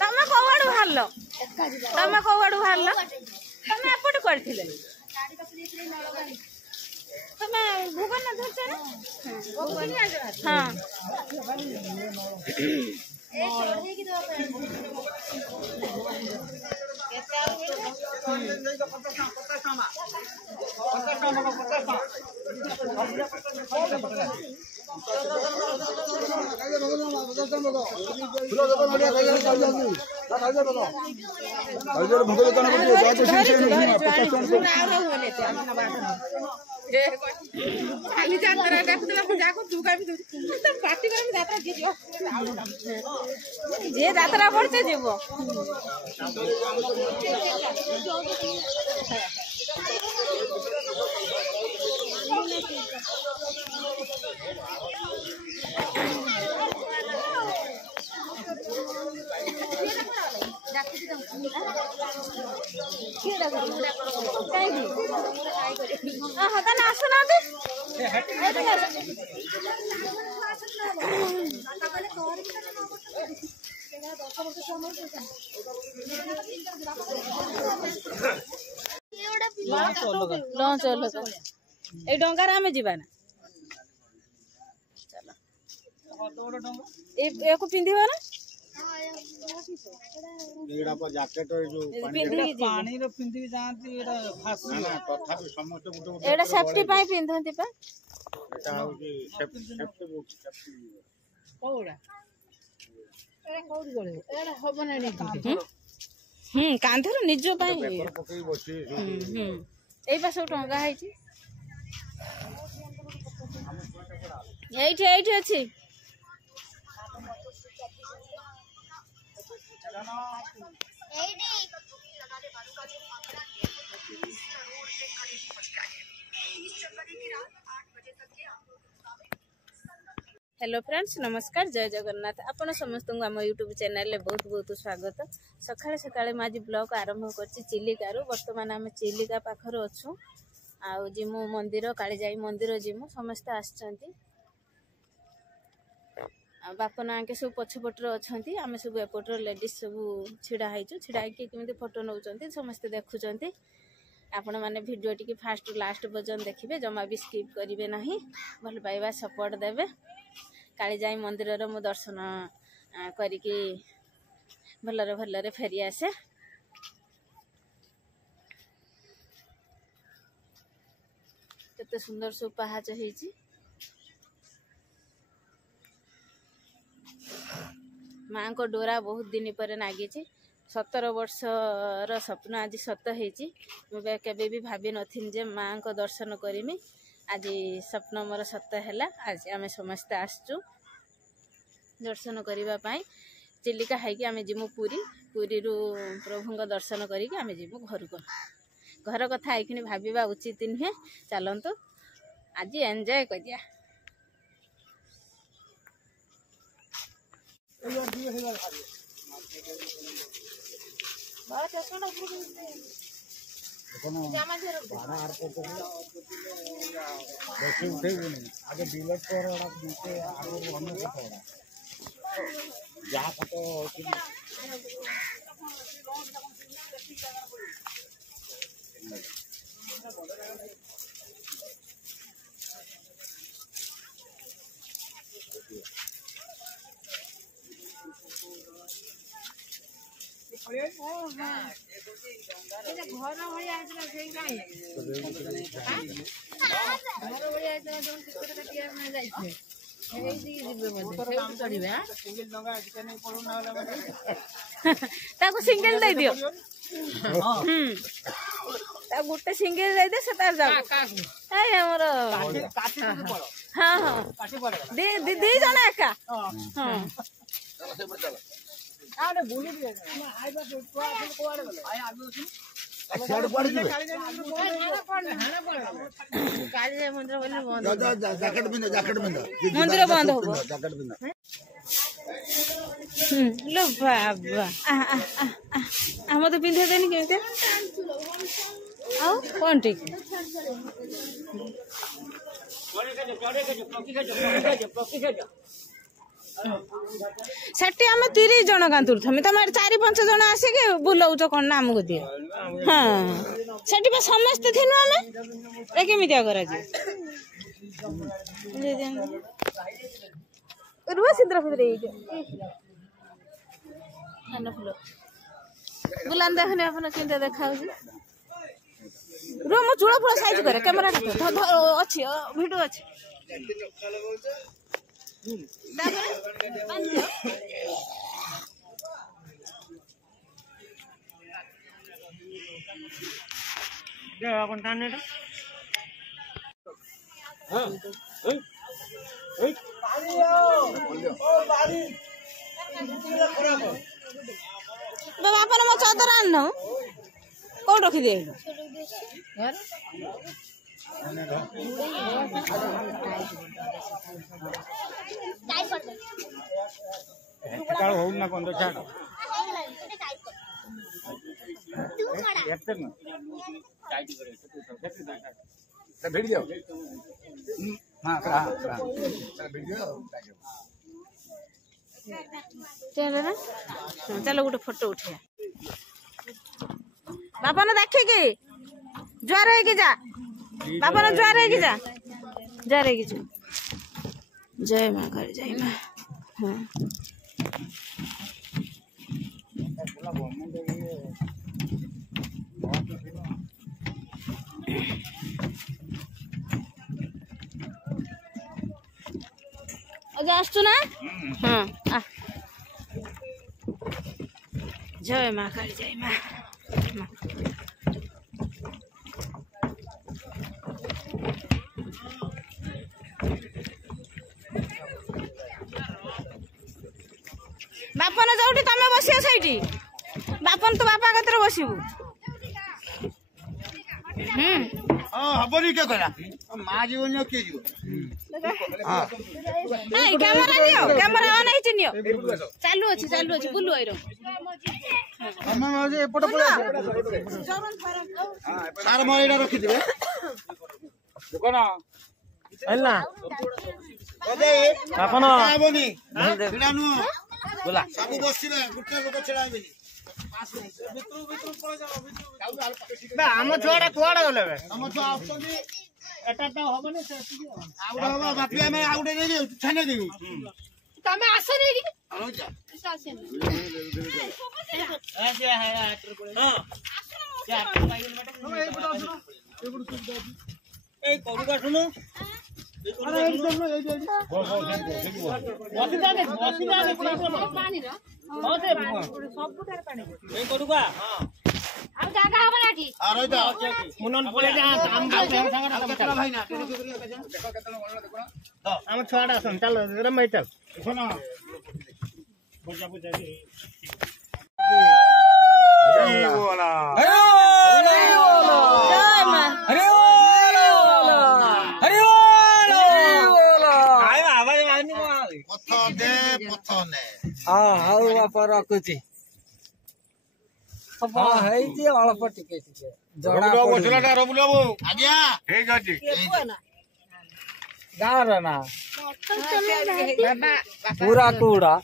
तमे कौआड़ू बाहर तमे कौआड़ू बाहर तमे एपट कर तमे भुवन धरछ ना हाँ खाली जात्रा देखुला जाको दुगा भी तो पार्टी करम जात्रा जीजो जे जात्रा करते जीवो ए डंगार आमे जीवा ना एक पिंधिबा ना एडा पर जैकेट जो पानी रो पिंधि जानती एडा फास ना तथापि समस्त गुटे एडा सेफ्टी पाई पिंधंती पा एटा होची सेफ्टी बुक सेफ्टी कोडा एडा कोड गळे एडा होबने नै कांधर निजो पाई पेपर पकई बसी एई पास टंगा हैची एइठी अछि हेलो फ्रेंड्स नमस्कार जय जगन्नाथ आपण समस्त आम यूट्यूब चैनल में बहुत बहुत स्वागत सकाळे सकाळे माजी ब्लॉग आरंभ करछि चिलिका वर्तमान आम चिलिका पाखर अच्छु आउ जिमु मंदिर कालीजाई मंदिर जिमु समस्त आछंती बापना के सब पछपटर अच्छा आम सब एपटर लेडीज सब छिड़ा छिड़ा केमी फोटो नौ समस्ते देखुं आपण मैंने भिडियो टी फास्ट लास्ट पर्यंत देखिए जमा भी स्किप करेंगे ना भल पाइबा सपोर्ट देवे कालीजाई मंदिर मु दर्शन करिकी भलरे भलरे फेरी आसे केते सुंदर सब पहाच होईची माँ को डोरा बहुत दिन पर नागी 17 वर्षर स्वप्न आज सत होती केबे भी भाभी नथिन जे माँ को दर्शन करमी आज स्वप्न मोर सत है आज आम समस्ते आसचु दर्शन करने चिलिका है आम जीमु पुरी पुरी प्रभु दर्शन करके आम जीमु घर को घर कथा आई भाविबा उचित नुहे चलतु आज एंजॉय करिया आगे डिलेट कर जहाँ फोटो सिंगल दे दियो गोटे सिंगल दे दे से तार जा हमर हाँ हाँ दी जन एका मंदिर बंद हो लो बाबा मत पिंधे देनी केमिति कौन ठीक सेठी आम 30 जन कांतुर थमे तुम 4-5 जन आसिक बुलाऊच कौन ना आमको दिए हाँ सेठी बा समस्त थिनु आमे केमितिया करा जे रुआ सिद्रा फिद्रे गुलाम देखने अपन केंद्र देखा रो मो चूड़ा फूड़ा साइज करे कैमरा अच्छी वीडियो अच्छी अपन काने बापा मो चादर आन कौन रखी दे ना कौन छाड़ भेड़ जाओ चलो गोटे फोटो उठे बापा ने देखे कि ज्वार है कि जा बापा ने ज्वार है कि जा ज्वार है कि जा जय माँ घर जय माँ हाँ आसु ना हाँ आ जय माँ काली जय माँ बापन जोटी तमे बसियो सैटी बापन तो बापा कतरे बसिबु हबनी के कहला मां जीवन के जीव हां ए कैमरा ऑन है चिनियो चालू अछि बुलु आइरो हम जे एपट पळे सार मइडा रखि दिबे कोन हल्ला ओदे आपन आबनी बिडानु बोला सब बसिबे गुटे लोक छेडाबेनी हम छुआ कुआड़ा गले हम छुआ ऑप्शन एटा तो होबने से आउडा होबा बापिया में आउडे दे छाने देबी तमे आसे रे आलो जा आसे ऐसे है 8 रुपए हां क्या पाइल बेटा ए बड़ा सुनो ए बड़ा सुनो ए कोडुका सुनो अरे एकदम ए जे बसिदाने पानी रो हो दे सब गुटार पानी ए कोडुका हां हम जागा हबना की अरे जा मुनन पळे जा हम का संग संग भाई ना देखो केतना बोलना देखो ना हम छोड़ा सन चल रे मैटल सुनो बुझा बुझा जय बोला हरे बोला जय मां हरे बोला हरे बोला काय आवाज मारनी पथने हां हाउ बापा रखुची हां है जे अल्प टिके जड़ा बसलाटा रबुलाबो आज्ञा हे जाजी गार ना पूरा कूड़ा